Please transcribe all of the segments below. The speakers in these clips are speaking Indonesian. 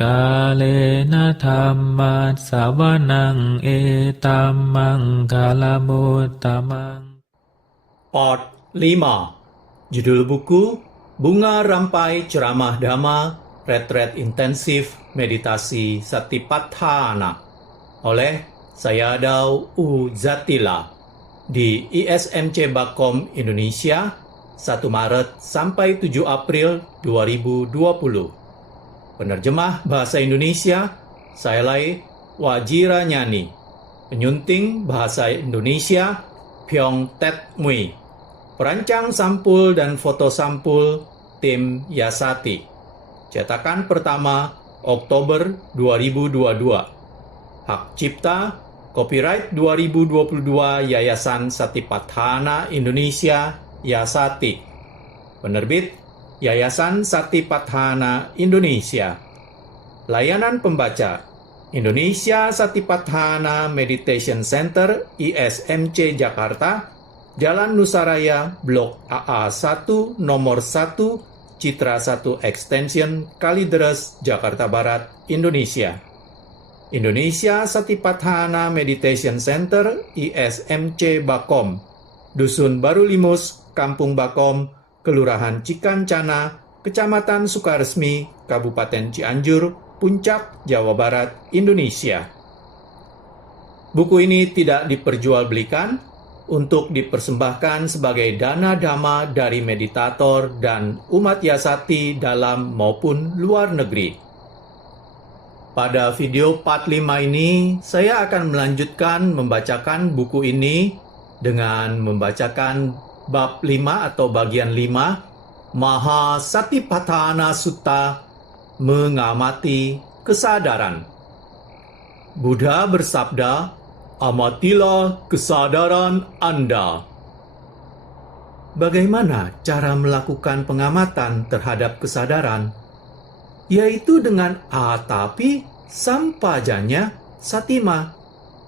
กาเลนะธัมมัสสวนังเอตัมมังคาลมุตตมัง Part 5. Judul buku Bunga Rampai Ceramah Dhamma Retret Intensif Meditasi Satipatthana oleh Sayadaw U. Zatila di ISMC Bakom Indonesia 1 Maret sampai 7 April 2020. Penerjemah Bahasa Indonesia Sailai Wajiranyani. Penyunting Bahasa Indonesia Pyong Tet Mui. Perancang sampul dan foto sampul tim Yasati. Cetakan pertama Oktober 2022. Hak cipta Copyright 2022 Yayasan Satipatthana Indonesia Yasati. Penerbit Yayasan Satipatthana Indonesia. Layanan pembaca Indonesia Satipatthana Meditation Center ISMC Jakarta, Jalan Nusaraya, Blok AA1, Nomor 1, Citra 1 Extension, Kalideres, Jakarta Barat, Indonesia. Indonesia Satipatthana Meditation Center ISMC Bakom, Dusun Baru Limus, Kampung Bakom, Kelurahan Cikancana, Kecamatan Sukaresmi, Kabupaten Cianjur, Puncak, Jawa Barat, Indonesia. Buku ini tidak diperjualbelikan untuk dipersembahkan sebagai dana dhamma dari meditator dan umat Yasati dalam maupun luar negeri. Pada video part 5 ini, saya akan melanjutkan membacakan buku ini dengan membacakan bab 5 atau bagian 5, Maha Satipatthana Sutta, mengamati kesadaran. Buddha bersabda, amatilah kesadaran Anda. Bagaimana cara melakukan pengamatan terhadap kesadaran? Yaitu dengan atapi sampajanya satima,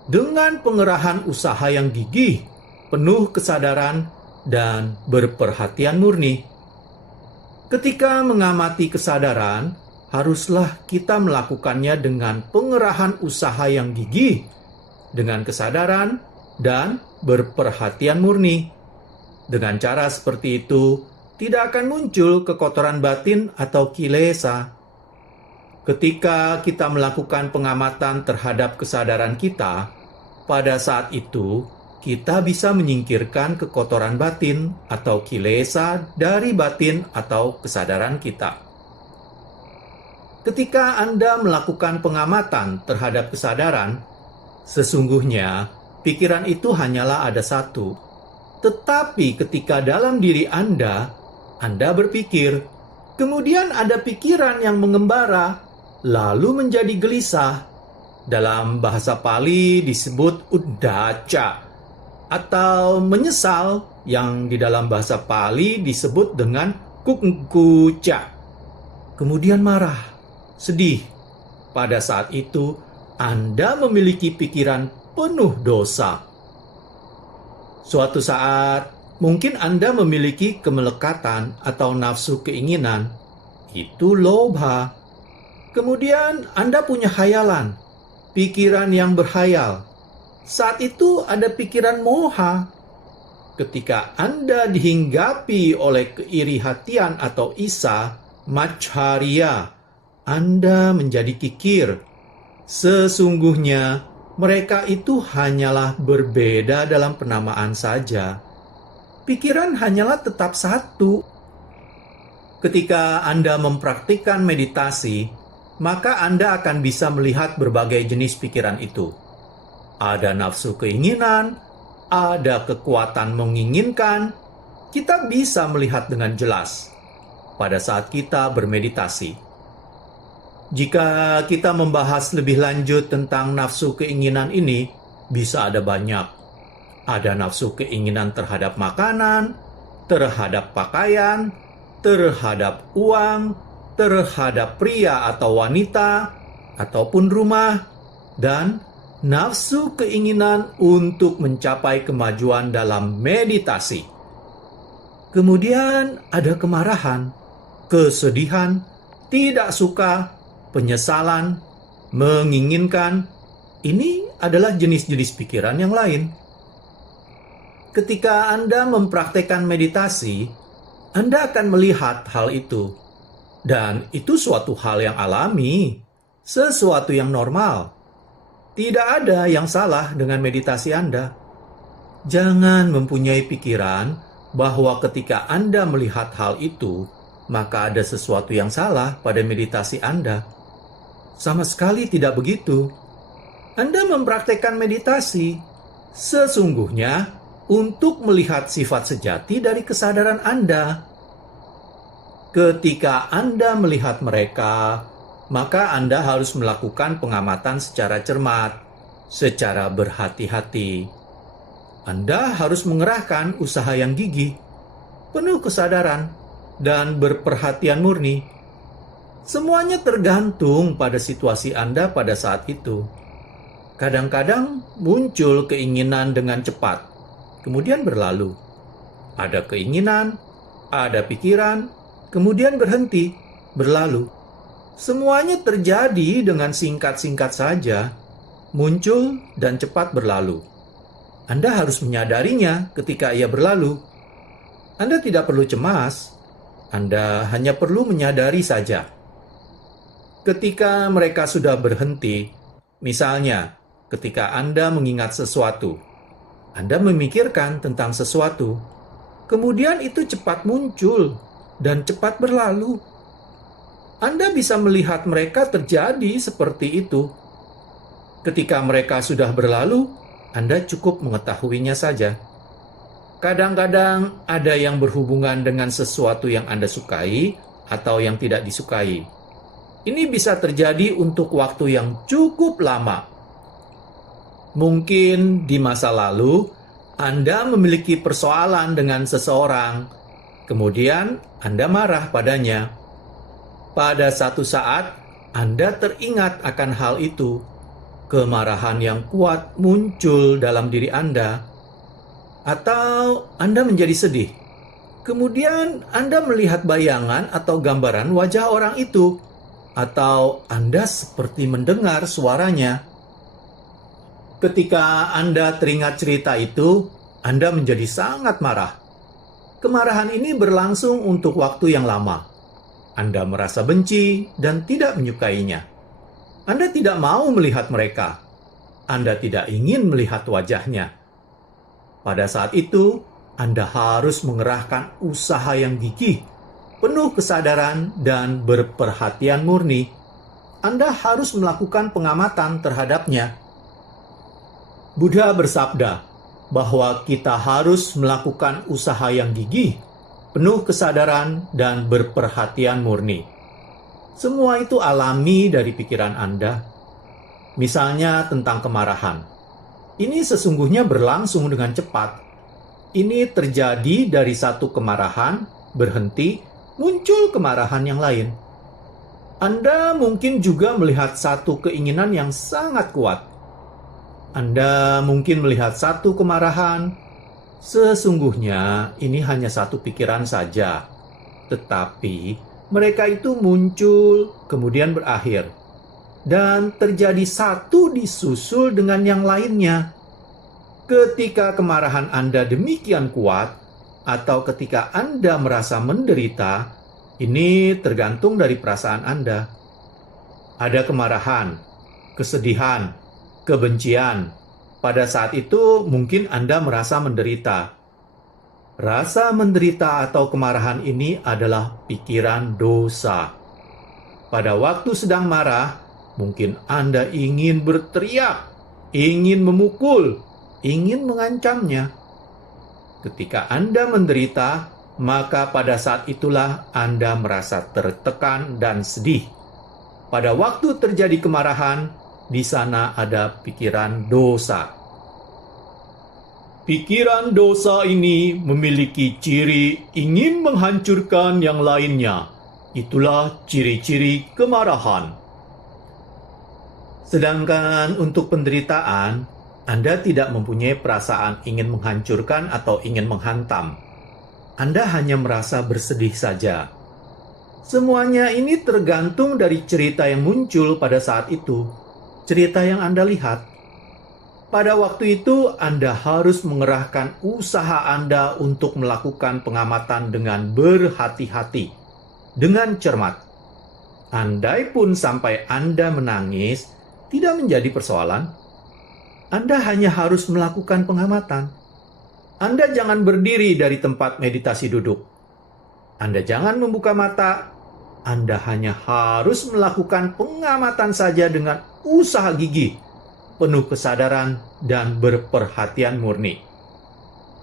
dengan pengerahan usaha yang gigih, penuh kesadaran, dan berperhatian murni. Ketika mengamati kesadaran, haruslah kita melakukannya dengan pengerahan usaha yang gigih, dengan kesadaran, dan berperhatian murni. Dengan cara seperti itu, tidak akan muncul kekotoran batin atau kilesa. Ketika kita melakukan pengamatan terhadap kesadaran kita, pada saat itu, kita bisa menyingkirkan kekotoran batin atau kilesa dari batin atau kesadaran kita. Ketika Anda melakukan pengamatan terhadap kesadaran, sesungguhnya pikiran itu hanyalah ada satu. Tetapi ketika dalam diri Anda berpikir, kemudian ada pikiran yang mengembara, lalu menjadi gelisah. Dalam bahasa Pali disebut uddaca, atau menyesal, yang di dalam bahasa Pali disebut dengan kungkuca. Kemudian marah, sedih. Pada saat itu, Anda memiliki pikiran penuh dosa. Suatu saat, mungkin Anda memiliki kemelekatan atau nafsu keinginan. Itu lobha. Kemudian Anda punya khayalan, pikiran yang berhayal. Saat itu ada pikiran moha. Ketika Anda dihinggapi oleh keiri hatian atau isa, macharya, Anda menjadi kikir. Sesungguhnya mereka itu hanyalah berbeda dalam penamaan saja. Pikiran hanyalah tetap satu. Ketika Anda mempraktikkan meditasi, maka Anda akan bisa melihat berbagai jenis pikiran itu. Ada nafsu keinginan, ada kekuatan menginginkan. Kita bisa melihat dengan jelas pada saat kita bermeditasi. Jika kita membahas lebih lanjut tentang nafsu keinginan ini, bisa ada banyak. Ada nafsu keinginan terhadap makanan, terhadap pakaian, terhadap uang, terhadap pria atau wanita, ataupun rumah, dan nafsu keinginan untuk mencapai kemajuan dalam meditasi. Kemudian ada kemarahan, kesedihan, tidak suka, penyesalan, menginginkan, ini adalah jenis-jenis pikiran yang lain. Ketika Anda mempraktekkan meditasi, Anda akan melihat hal itu. Dan itu suatu hal yang alami, sesuatu yang normal. Tidak ada yang salah dengan meditasi Anda. Jangan mempunyai pikiran bahwa ketika Anda melihat hal itu, maka ada sesuatu yang salah pada meditasi Anda. Sama sekali tidak begitu. Anda mempraktekkan meditasi sesungguhnya untuk melihat sifat sejati dari kesadaran Anda. Ketika Anda melihat mereka, maka Anda harus melakukan pengamatan secara cermat, secara berhati-hati. Anda harus mengerahkan usaha yang gigih, penuh kesadaran, dan berperhatian murni. Semuanya tergantung pada situasi Anda pada saat itu. Kadang-kadang muncul keinginan dengan cepat, kemudian berlalu. Ada keinginan, ada pikiran, kemudian berhenti, berlalu. Semuanya terjadi dengan singkat-singkat saja, muncul dan cepat berlalu. Anda harus menyadarinya ketika ia berlalu. Anda tidak perlu cemas, Anda hanya perlu menyadari saja. Ketika mereka sudah berhenti, misalnya ketika Anda mengingat sesuatu, Anda memikirkan tentang sesuatu, kemudian itu cepat muncul dan cepat berlalu. Anda bisa melihat mereka terjadi seperti itu. Ketika mereka sudah berlalu, Anda cukup mengetahuinya saja. Kadang-kadang ada yang berhubungan dengan sesuatu yang Anda sukai atau yang tidak disukai. Ini bisa terjadi untuk waktu yang cukup lama. Mungkin di masa lalu, Anda memiliki persoalan dengan seseorang. Kemudian Anda marah padanya. Pada satu saat, Anda teringat akan hal itu. Kemarahan yang kuat muncul dalam diri Anda. Atau Anda menjadi sedih. Kemudian Anda melihat bayangan atau gambaran wajah orang itu. Atau Anda seperti mendengar suaranya. Ketika Anda teringat cerita itu, Anda menjadi sangat marah. Kemarahan ini berlangsung untuk waktu yang lama. Anda merasa benci dan tidak menyukainya. Anda tidak mau melihat mereka. Anda tidak ingin melihat wajahnya. Pada saat itu, Anda harus mengerahkan usaha yang gigih, penuh kesadaran dan berperhatian murni. Anda harus melakukan pengamatan terhadapnya. Buddha bersabda bahwa kita harus melakukan usaha yang gigih, penuh kesadaran, dan berperhatian murni. Semua itu alami dari pikiran Anda. Misalnya tentang kemarahan. Ini sesungguhnya berlangsung dengan cepat. Ini terjadi dari satu kemarahan, berhenti, muncul kemarahan yang lain. Anda mungkin juga melihat satu keinginan yang sangat kuat. Anda mungkin melihat satu kemarahan. Sesungguhnya ini hanya satu pikiran saja. Tetapi mereka itu muncul, kemudian berakhir. Dan terjadi satu disusul dengan yang lainnya. Ketika kemarahan Anda demikian kuat, atau ketika Anda merasa menderita, ini tergantung dari perasaan Anda. Ada kemarahan, kesedihan, kebencian. Pada saat itu mungkin Anda merasa menderita. Rasa menderita atau kemarahan ini adalah pikiran dosa. Pada waktu sedang marah, mungkin Anda ingin berteriak, ingin memukul, ingin mengancamnya. Ketika Anda menderita, maka pada saat itulah Anda merasa tertekan dan sedih. Pada waktu terjadi kemarahan, di sana ada pikiran dosa. Pikiran dosa ini memiliki ciri ingin menghancurkan yang lainnya. Itulah ciri-ciri kemarahan. Sedangkan untuk penderitaan, Anda tidak mempunyai perasaan ingin menghancurkan atau ingin menghantam. Anda hanya merasa bersedih saja. Semuanya ini tergantung dari cerita yang muncul pada saat itu, cerita yang Anda lihat. Pada waktu itu, Anda harus mengerahkan usaha Anda untuk melakukan pengamatan dengan berhati-hati, dengan cermat. Andai pun sampai Anda menangis, tidak menjadi persoalan. Anda hanya harus melakukan pengamatan. Anda jangan berdiri dari tempat meditasi duduk. Anda jangan membuka mata. Anda hanya harus melakukan pengamatan saja dengan usaha gigih, penuh kesadaran dan berperhatian murni.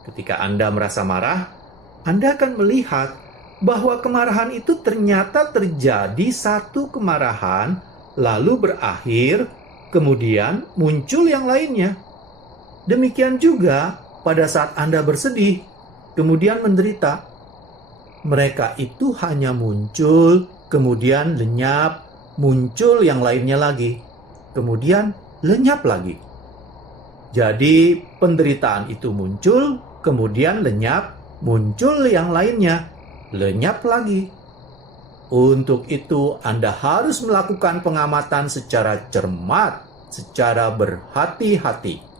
Ketika Anda merasa marah, Anda akan melihat bahwa kemarahan itu ternyata terjadi satu kemarahan, lalu berakhir, kemudian muncul yang lainnya. Demikian juga pada saat Anda bersedih, kemudian menderita. Mereka itu hanya muncul, kemudian lenyap, muncul yang lainnya lagi, kemudian lenyap lagi. Jadi penderitaan itu muncul, kemudian lenyap, muncul yang lainnya, lenyap lagi. Untuk itu Anda harus melakukan pengamatan secara cermat, secara berhati-hati.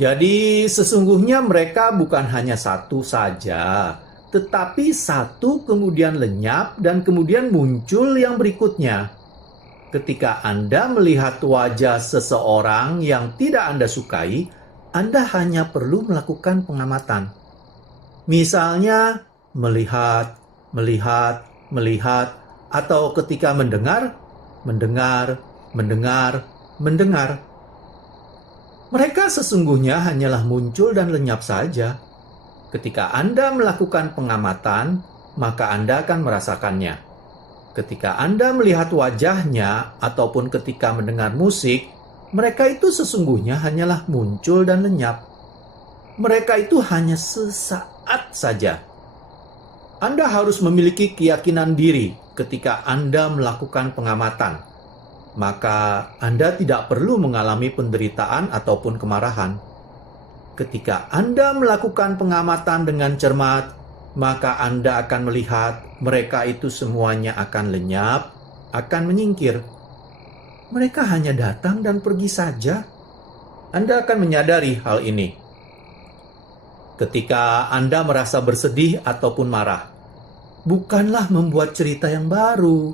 Jadi sesungguhnya mereka bukan hanya satu saja, tetapi satu kemudian lenyap dan kemudian muncul yang berikutnya. Ketika Anda melihat wajah seseorang yang tidak Anda sukai, Anda hanya perlu melakukan pengamatan. Misalnya, melihat, atau ketika mendengar. Mereka sesungguhnya hanyalah muncul dan lenyap saja. Ketika Anda melakukan pengamatan, maka Anda akan merasakannya. Ketika Anda melihat wajahnya ataupun ketika mendengar musik, mereka itu sesungguhnya hanyalah muncul dan lenyap. Mereka itu hanya sesaat saja. Anda harus memiliki keyakinan diri ketika Anda melakukan pengamatan. Maka Anda tidak perlu mengalami penderitaan ataupun kemarahan. Ketika Anda melakukan pengamatan dengan cermat, maka Anda akan melihat mereka itu semuanya akan lenyap, akan menyingkir. Mereka hanya datang dan pergi saja. Anda akan menyadari hal ini. Ketika Anda merasa bersedih ataupun marah, bukanlah membuat cerita yang baru,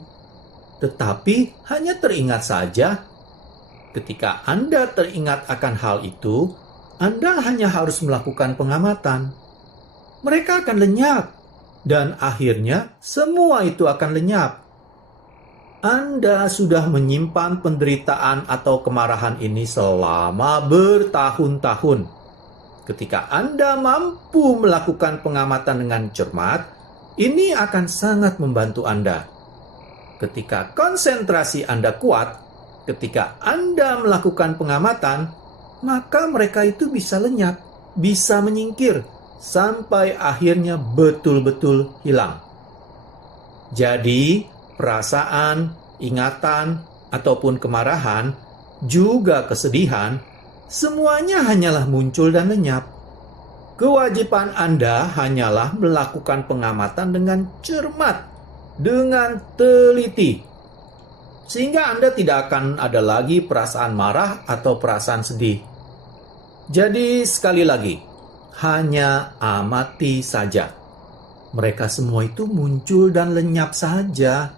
tetapi hanya teringat saja. Ketika Anda teringat akan hal itu, Anda hanya harus melakukan pengamatan. Mereka akan lenyap, dan akhirnya semua itu akan lenyap. Anda sudah menyimpan penderitaan atau kemarahan ini selama bertahun-tahun. Ketika Anda mampu melakukan pengamatan dengan cermat, ini akan sangat membantu Anda. Ketika konsentrasi Anda kuat, ketika Anda melakukan pengamatan, maka mereka itu bisa lenyap, bisa menyingkir, sampai akhirnya betul-betul hilang. Jadi, perasaan, ingatan, ataupun kemarahan, juga kesedihan, semuanya hanyalah muncul dan lenyap. Kewajiban Anda hanyalah melakukan pengamatan dengan cermat, dengan teliti, sehingga Anda tidak akan ada lagi perasaan marah atau perasaan sedih. Jadi sekali lagi, hanya amati saja. Mereka semua itu muncul dan lenyap saja.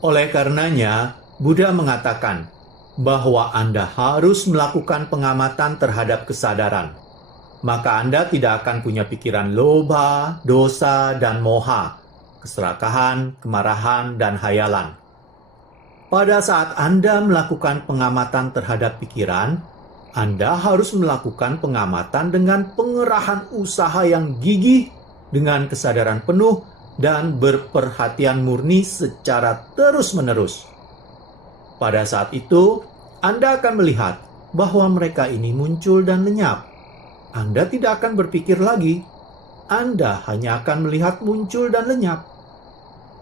Oleh karenanya, Buddha mengatakan bahwa Anda harus melakukan pengamatan terhadap kesadaran. Maka Anda tidak akan punya pikiran loba, dosa, dan moha, keserakahan, kemarahan, dan hayalan. Pada saat Anda melakukan pengamatan terhadap pikiran, Anda harus melakukan pengamatan dengan pengerahan usaha yang gigih, dengan kesadaran penuh, dan berperhatian murni secara terus-menerus. Pada saat itu, Anda akan melihat bahwa mereka ini muncul dan lenyap. Anda tidak akan berpikir lagi. Anda hanya akan melihat muncul dan lenyap.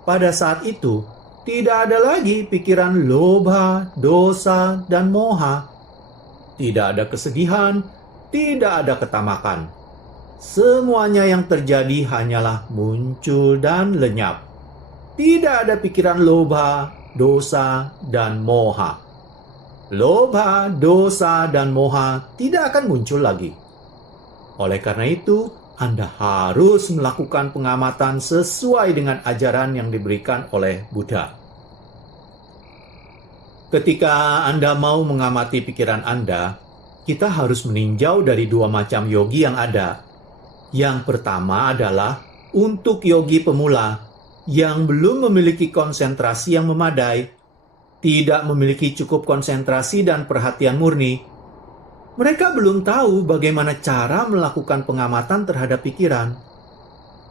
Pada saat itu, tidak ada lagi pikiran loba, dosa, dan moha. Tidak ada kesedihan, tidak ada ketamakan. semuanya yang terjadi hanyalah muncul dan lenyap. Tidak ada pikiran lobha, dosa, dan moha. Lobha, dosa, dan moha tidak akan muncul lagi. Oleh karena itu, Anda harus melakukan pengamatan sesuai dengan ajaran yang diberikan oleh Buddha. Ketika Anda mau mengamati pikiran Anda, kita harus meninjau dari dua macam yogi yang ada. Yang pertama adalah untuk yogi pemula yang belum memiliki konsentrasi yang memadai, tidak memiliki cukup konsentrasi dan perhatian murni. Mereka belum tahu bagaimana cara melakukan pengamatan terhadap pikiran.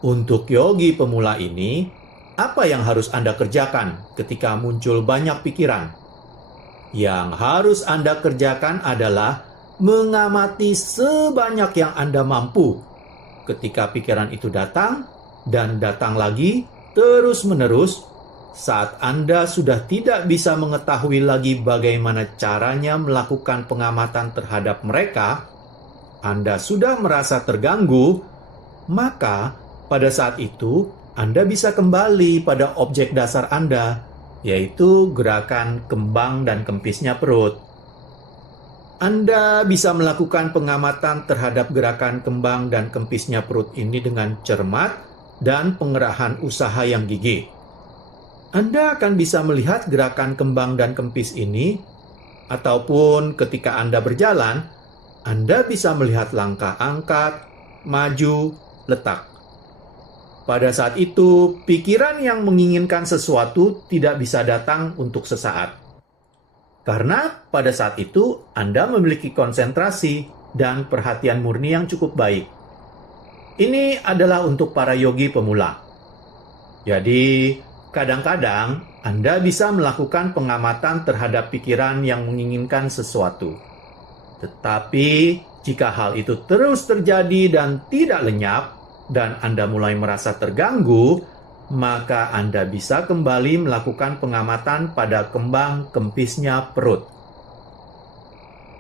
Untuk yogi pemula ini, apa yang harus Anda kerjakan ketika muncul banyak pikiran? Yang harus Anda kerjakan adalah mengamati sebanyak yang Anda mampu. Ketika pikiran itu datang dan datang lagi terus-menerus, saat Anda sudah tidak bisa mengetahui lagi bagaimana caranya melakukan pengamatan terhadap mereka, Anda sudah merasa terganggu, maka pada saat itu Anda bisa kembali pada objek dasar Anda, yaitu gerakan kembang dan kempisnya perut. Anda bisa melakukan pengamatan terhadap gerakan kembang dan kempisnya perut ini dengan cermat dan pengerahan usaha yang gigih. Anda akan bisa melihat gerakan kembang dan kempis ini, ataupun ketika Anda berjalan, Anda bisa melihat langkah angkat, maju, letak. Pada saat itu, pikiran yang menginginkan sesuatu tidak bisa datang untuk sesaat. Karena pada saat itu Anda memiliki konsentrasi dan perhatian murni yang cukup baik. Ini adalah untuk para yogi pemula. Jadi, kadang-kadang Anda bisa melakukan pengamatan terhadap pikiran yang menginginkan sesuatu. Tetapi, jika hal itu terus terjadi dan tidak lenyap, dan Anda mulai merasa terganggu, maka Anda bisa kembali melakukan pengamatan pada kembang kempisnya perut.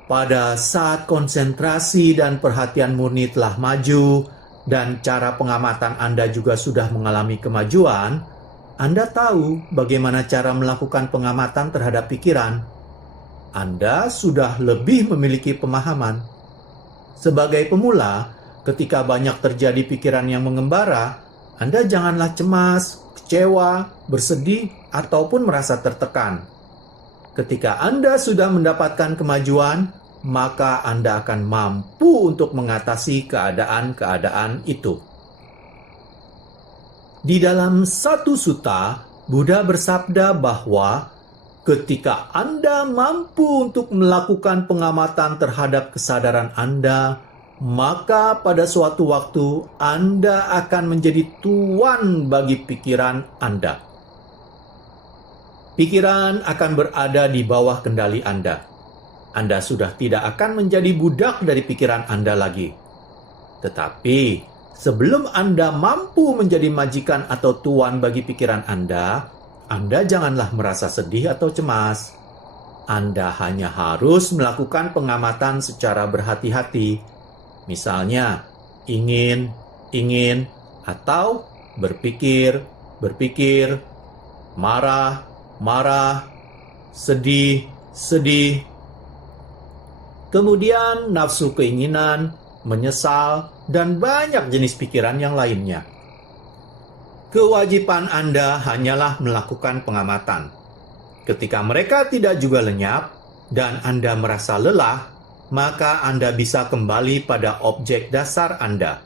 Pada saat konsentrasi dan perhatian murni telah maju, dan cara pengamatan Anda juga sudah mengalami kemajuan, Anda tahu bagaimana cara melakukan pengamatan terhadap pikiran. Anda sudah lebih memiliki pemahaman. Sebagai pemula, ketika banyak terjadi pikiran yang mengembara, Anda janganlah cemas, kecewa, bersedih, ataupun merasa tertekan. Ketika Anda sudah mendapatkan kemajuan, maka Anda akan mampu untuk mengatasi keadaan-keadaan itu. Di dalam satu sutta, Buddha bersabda bahwa ketika Anda mampu untuk melakukan pengamatan terhadap kesadaran Anda, maka pada suatu waktu Anda akan menjadi tuan bagi pikiran Anda. Pikiran akan berada di bawah kendali Anda. Anda sudah tidak akan menjadi budak dari pikiran Anda lagi. Tetapi, sebelum Anda mampu menjadi majikan atau tuan bagi pikiran Anda janganlah merasa sedih atau cemas. Anda hanya harus melakukan pengamatan secara berhati-hati. Misalnya, ingin, atau berpikir, marah, sedih. Kemudian nafsu keinginan, menyesal, dan banyak jenis pikiran yang lainnya. Kewajiban Anda hanyalah melakukan pengamatan. Ketika mereka tidak juga lenyap, dan Anda merasa lelah, maka Anda bisa kembali pada objek dasar Anda.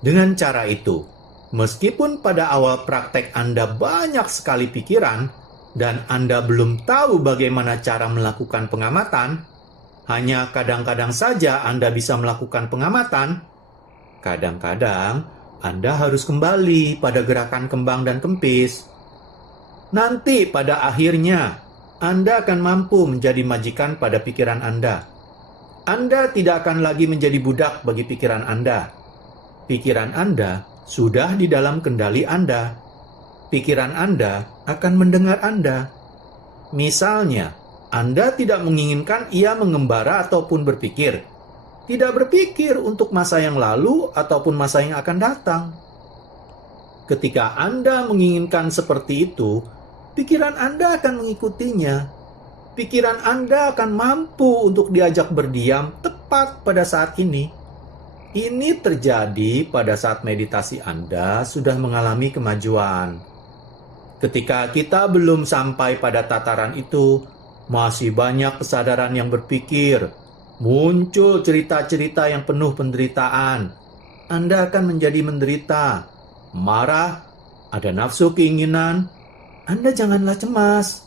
Dengan cara itu, meskipun pada awal praktek Anda banyak sekali pikiran, dan Anda belum tahu bagaimana cara melakukan pengamatan, hanya kadang-kadang saja Anda bisa melakukan pengamatan, kadang-kadang Anda harus kembali pada gerakan kembang dan kempis. Nanti pada akhirnya, Anda akan mampu menjadi majikan pada pikiran Anda. Anda tidak akan lagi menjadi budak bagi pikiran Anda. Pikiran Anda sudah di dalam kendali Anda. Pikiran Anda akan mendengar Anda. Misalnya, Anda tidak menginginkan ia mengembara ataupun berpikir. tidak berpikir untuk masa yang lalu ataupun masa yang akan datang. Ketika Anda menginginkan seperti itu, pikiran Anda akan mengikutinya. Pikiran Anda akan mampu untuk diajak berdiam tepat pada saat ini. Ini terjadi pada saat meditasi Anda sudah mengalami kemajuan. Ketika kita belum sampai pada tataran itu, masih banyak kesadaran yang berpikir, muncul cerita-cerita yang penuh penderitaan. Anda akan menjadi menderita, marah, ada nafsu keinginan. Anda janganlah cemas.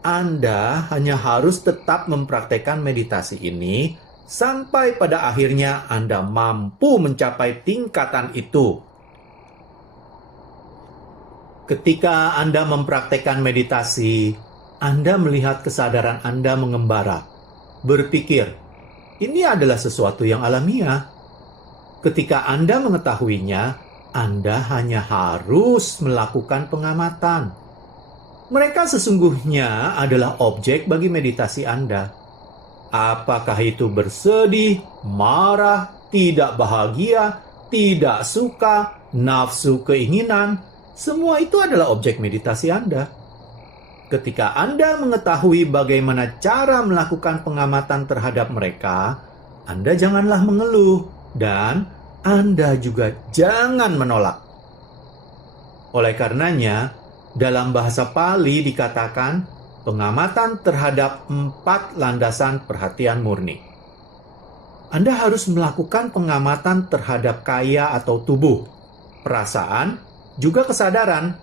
Anda hanya harus tetap mempraktekkan meditasi ini sampai pada akhirnya Anda mampu mencapai tingkatan itu. Ketika Anda mempraktekkan meditasi, Anda melihat kesadaran Anda mengembara. Berpikir, ini adalah sesuatu yang alamiah. Ketika Anda mengetahuinya, Anda hanya harus melakukan pengamatan. Mereka sesungguhnya adalah objek bagi meditasi Anda. Apakah itu bersedih, marah, tidak bahagia, tidak suka, nafsu keinginan, semua itu adalah objek meditasi Anda. Ketika Anda mengetahui bagaimana cara melakukan pengamatan terhadap mereka, Anda janganlah mengeluh dan Anda juga jangan menolak. Oleh karenanya, dalam bahasa Pali dikatakan pengamatan terhadap 4 landasan perhatian murni. Anda harus melakukan pengamatan terhadap kaya atau tubuh, perasaan, juga kesadaran.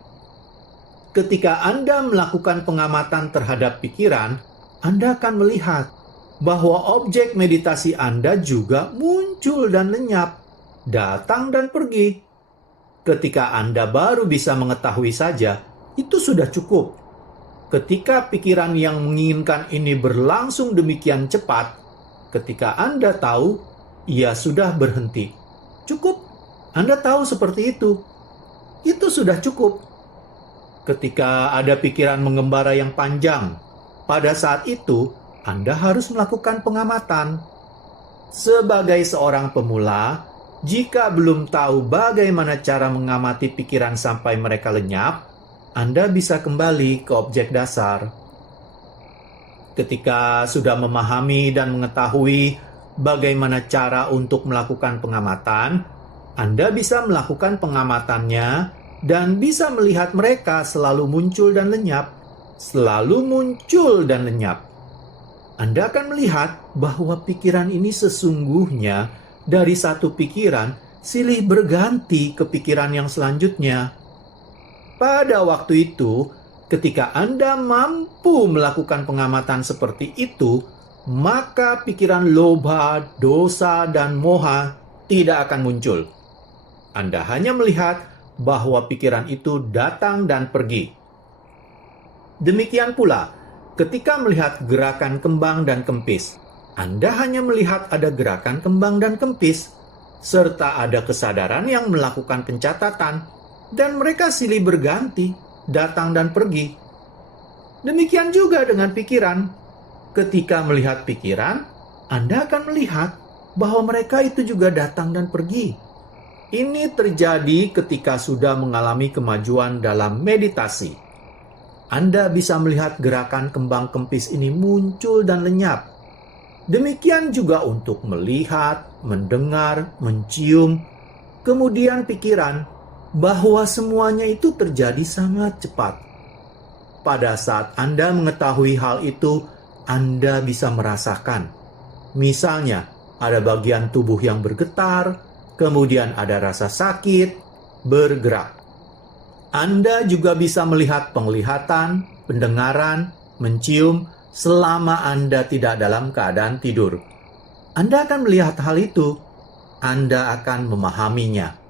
Ketika Anda melakukan pengamatan terhadap pikiran, Anda akan melihat bahwa objek meditasi Anda juga muncul dan lenyap, datang dan pergi. Ketika Anda baru bisa mengetahui saja, itu sudah cukup. Ketika pikiran yang menginginkan ini berlangsung demikian cepat, ketika Anda tahu, ia sudah berhenti. Cukup, Anda tahu seperti itu. Itu sudah cukup. Ketika ada pikiran mengembara yang panjang, pada saat itu Anda harus melakukan pengamatan. Sebagai seorang pemula, jika belum tahu bagaimana cara mengamati pikiran sampai mereka lenyap, Anda bisa kembali ke objek dasar. Ketika sudah memahami dan mengetahui bagaimana cara untuk melakukan pengamatan, Anda bisa melakukan pengamatannya dan bisa melihat mereka selalu muncul dan lenyap, selalu muncul dan lenyap. Anda akan melihat bahwa pikiran ini sesungguhnya dari satu pikiran silih berganti ke pikiran yang selanjutnya. Pada waktu itu, ketika Anda mampu melakukan pengamatan seperti itu, maka pikiran loba, dosa, dan moha tidak akan muncul. Anda hanya melihat bahwa pikiran itu datang dan pergi. Demikian pula, ketika melihat gerakan kembang dan kempis, Anda hanya melihat ada gerakan kembang dan kempis, serta ada kesadaran yang melakukan pencatatan, dan mereka silih berganti, datang dan pergi. Demikian juga dengan pikiran. Ketika melihat pikiran, Anda akan melihat bahwa mereka itu juga datang dan pergi. Ini terjadi ketika sudah mengalami kemajuan dalam meditasi. Anda bisa melihat gerakan kembang kempis ini muncul dan lenyap. Demikian juga untuk melihat, mendengar, mencium, kemudian pikiran, bahwa semuanya itu terjadi sangat cepat. Pada saat Anda mengetahui hal itu, Anda bisa merasakan. Misalnya, ada bagian tubuh yang bergetar, kemudian ada rasa sakit, bergerak. Anda juga bisa melihat penglihatan, pendengaran, mencium selama Anda tidak dalam keadaan tidur. Anda akan melihat hal itu. Anda akan memahaminya.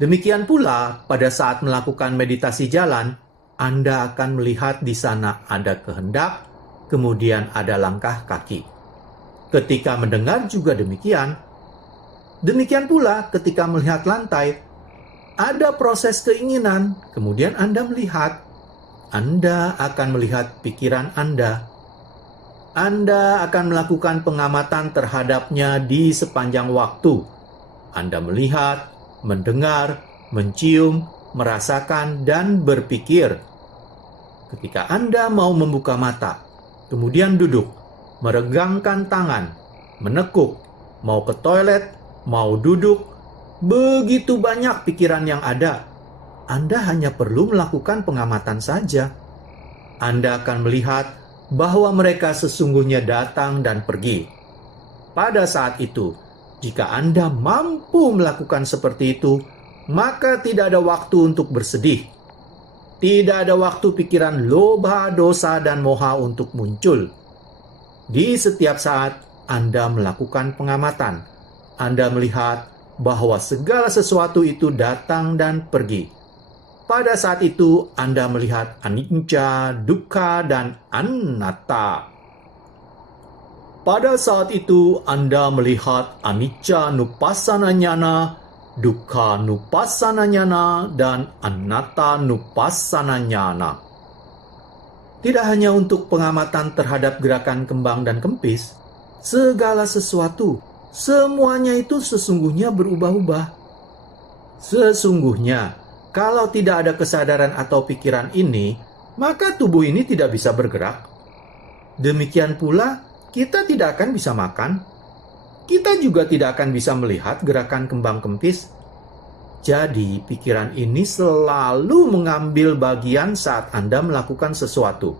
Demikian pula pada saat melakukan meditasi jalan, Anda akan melihat di sana ada kehendak, kemudian ada langkah kaki. Ketika mendengar juga demikian. Demikian pula ketika melihat lantai, ada proses keinginan, kemudian Anda melihat. Anda akan melihat pikiran Anda. Anda akan melakukan pengamatan terhadapnya di sepanjang waktu. Anda melihat, mendengar, mencium, merasakan, dan berpikir. Ketika Anda mau membuka mata, kemudian duduk, meregangkan tangan, menekuk, mau ke toilet, mau duduk, begitu banyak pikiran yang ada. Anda hanya perlu melakukan pengamatan saja. Anda akan melihat bahwa mereka sesungguhnya datang dan pergi. Pada saat itu, jika Anda mampu melakukan seperti itu, maka tidak ada waktu untuk bersedih. Tidak ada waktu pikiran loba, dosa, dan moha untuk muncul. Di setiap saat Anda melakukan pengamatan, Anda melihat bahwa segala sesuatu itu datang dan pergi. Pada saat itu, Anda melihat anicca, dukkha, dan anatta. Pada saat itu, Anda melihat anicca nupassana nyana, dukkha nupassana nyana, dan anatta nupassana nyana. Tidak hanya untuk pengamatan terhadap gerakan kembang dan kempis, segala sesuatu, semuanya itu sesungguhnya berubah-ubah. Sesungguhnya, kalau tidak ada kesadaran atau pikiran ini, maka tubuh ini tidak bisa bergerak. Demikian pula, kita tidak akan bisa makan. Kita juga tidak akan bisa melihat gerakan kembang kempis. Jadi, pikiran ini selalu mengambil bagian saat Anda melakukan sesuatu.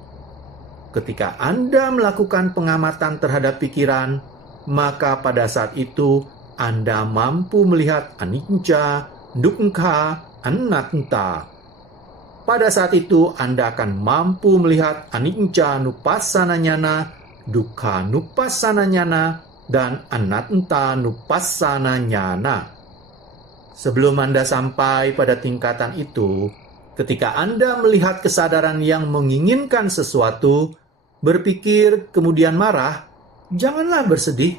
Ketika Anda melakukan pengamatan terhadap pikiran, maka pada saat itu Anda mampu melihat anicca, dukkha, anatta. Pada saat itu Anda akan mampu melihat anicca nupassana nyana, dukkha nupassana nyana, dan anatta nupassana nyana. Sebelum Anda sampai pada tingkatan itu, ketika Anda melihat kesadaran yang menginginkan sesuatu, berpikir kemudian marah, janganlah bersedih.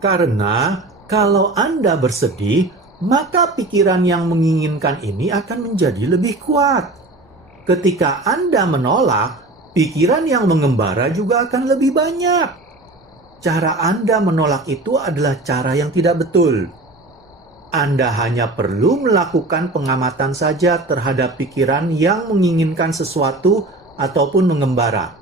Karena kalau Anda bersedih, maka pikiran yang menginginkan ini akan menjadi lebih kuat. Ketika Anda menolak, pikiran yang mengembara juga akan lebih banyak. Cara Anda menolak itu adalah cara yang tidak betul. Anda hanya perlu melakukan pengamatan saja terhadap pikiran yang menginginkan sesuatu ataupun mengembara.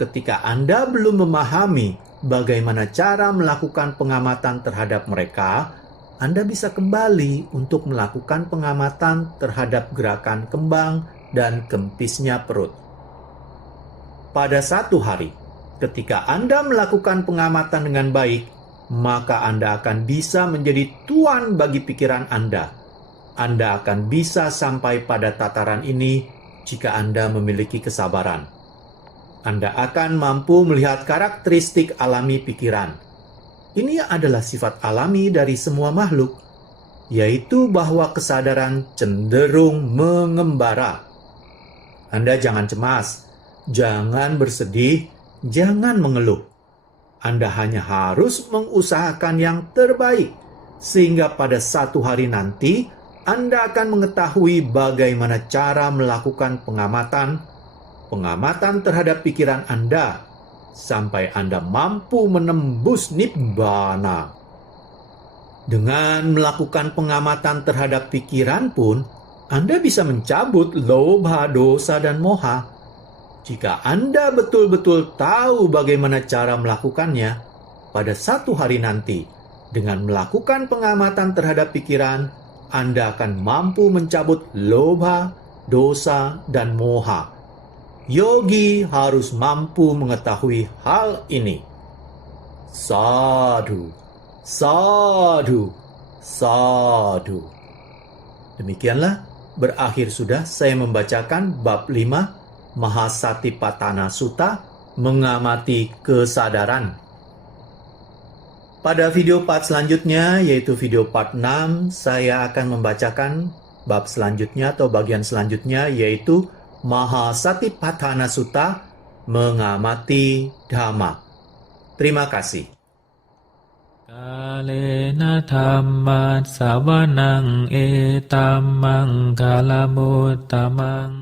Ketika Anda belum memahami bagaimana cara melakukan pengamatan terhadap mereka, Anda bisa kembali untuk melakukan pengamatan terhadap gerakan kembang dan kempisnya perut. Pada satu hari, ketika Anda melakukan pengamatan dengan baik, maka Anda akan bisa menjadi tuan bagi pikiran Anda. Anda akan bisa sampai pada tataran ini jika Anda memiliki kesabaran. Anda akan mampu melihat karakteristik alami pikiran. Ini adalah sifat alami dari semua makhluk, yaitu bahwa kesadaran cenderung mengembara. Anda jangan cemas, jangan bersedih, jangan mengeluh. Anda hanya harus mengusahakan yang terbaik, sehingga pada satu hari nanti Anda akan mengetahui bagaimana cara melakukan pengamatan terhadap pikiran Anda, sampai Anda mampu menembus nibbana. Dengan melakukan pengamatan terhadap pikiran pun, Anda bisa mencabut lobha, dosa, dan moha. Jika Anda betul-betul tahu bagaimana cara melakukannya, pada satu hari nanti, dengan melakukan pengamatan terhadap pikiran, Anda akan mampu mencabut lobha, dosa, dan moha. Yogi harus mampu mengetahui hal ini. Sadhu, sadhu, sadhu. Demikianlah berakhir sudah saya membacakan bab 5 Mahasatipatthana Sutta, mengamati kesadaran. Pada video part selanjutnya, yaitu video part 6, saya akan membacakan bab selanjutnya atau bagian selanjutnya, yaitu Mahasatipatthana Sutta, mengamati Dhamma. Terima kasih. Kalena dhammat savanang etammang kalamutamang